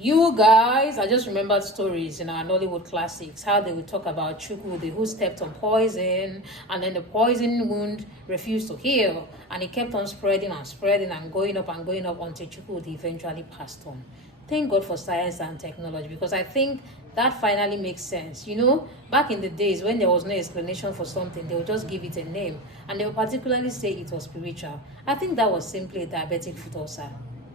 You guys, I just remembered stories in our Nollywood classics, how they would talk about Chukwudi who stepped on poison, and then the poison wound refused to heal, and it kept on spreading and spreading and going up until Chukwudi eventually passed on. Thank God for science and technology, because I think that finally makes sense. Back in the days when there was no explanation for something, they would just give it a name, and they would particularly say it was spiritual. I think that was simply a diabetic foot ulcer.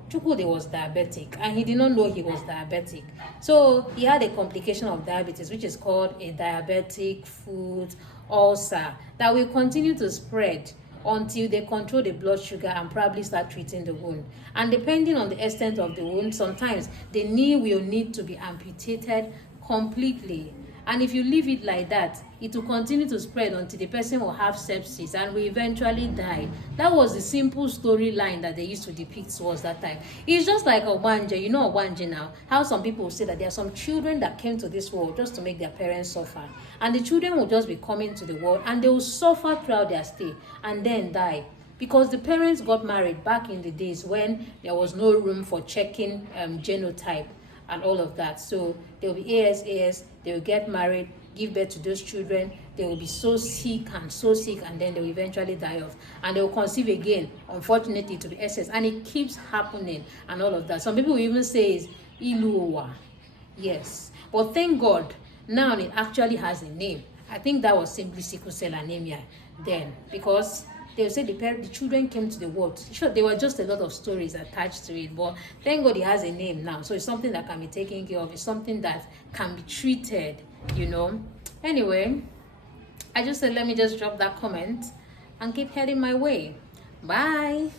Chukwudi was diabetic and he did not know he was diabetic. So he had a complication of diabetes, which is called a diabetic foot ulcer, that will continue to spread until they control the blood sugar and probably start treating the wound. And depending on the extent of the wound, sometimes the knee will need to be amputated completely. And if you leave it like that, it will continue to spread until the person will have sepsis and will eventually die. That was the simple storyline that they used to depict towards that time. It's just like Ogbanje. You know Ogbanje now, how some people say that there are some children that came to this world just to make their parents suffer. And the children will just be coming to the world and they will suffer throughout their stay and then die. Because the parents got married back in the days when there was no room for checking genotype and all of that. So they will be AS, they will get married, give birth to those children, they will be so sick, and then they will eventually die off. And they will conceive again, unfortunately, to the SS. And it keeps happening and all of that. Some people will even say it's Iluowa. Yes. But thank God, now it actually has a name. I think that was simply sickle cell anemia then, because they say the children came to the world. Sure, there were just a lot of stories attached to it, but thank God it has a name now. So it's something that can be taken care of. It's something that can be treated, Anyway, I just said let me just drop that comment and keep heading my way. Bye.